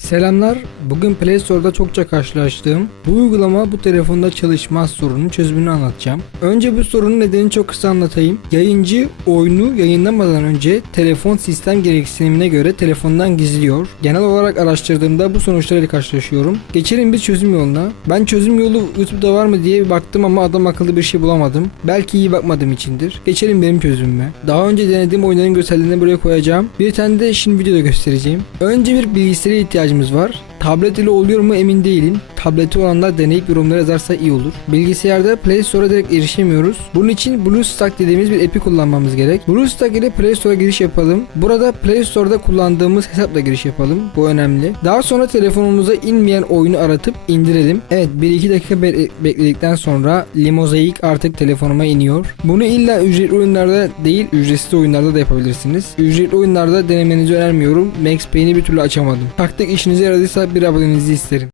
Selamlar. Bugün Play Store'da çokça karşılaştığım bu uygulama bu telefonda çalışmaz sorunun çözümünü anlatacağım. Önce bu sorunun nedenini çok kısa anlatayım. Yayıncı oyunu yayınlamadan önce telefon sistem gereksinimine göre telefondan gizliyor. Genel olarak araştırdığımda bu sonuçlarla karşılaşıyorum. Geçelim bir çözüm yoluna. Ben çözüm yolu YouTube'da var mı diye bir baktım ama adam akıllı bir şey bulamadım. Belki iyi bakmadığım içindir. Geçelim benim çözümüme. Daha önce denediğim oyunların görsellerini buraya koyacağım. Bir tane de şimdi videoda göstereceğim. Önce bir bilgisayara ihtiyacımız var. Tablet ile oluyor mu emin değilim. Tableti olanlar deneyip yorumlara yazarsa iyi olur. Bilgisayarda Play Store'a direkt erişemiyoruz. Bunun için BlueStack dediğimiz bir app'i kullanmamız gerek. BlueStack ile Play Store'a giriş yapalım. Burada Play Store'da kullandığımız hesapla giriş yapalım. Bu önemli. Daha sonra telefonumuza inmeyen oyunu aratıp indirelim. Evet 1-2 dakika be- bekledikten sonra Limozaik artık telefonuma iniyor. Bunu illa ücretli oyunlarda değil ücretsiz oyunlarda da yapabilirsiniz. Ücretli oyunlarda denemenizi önermiyorum. Max Payne'i bir türlü açamadım. Taktik işinize yaradıysa bir abonenizi isterim.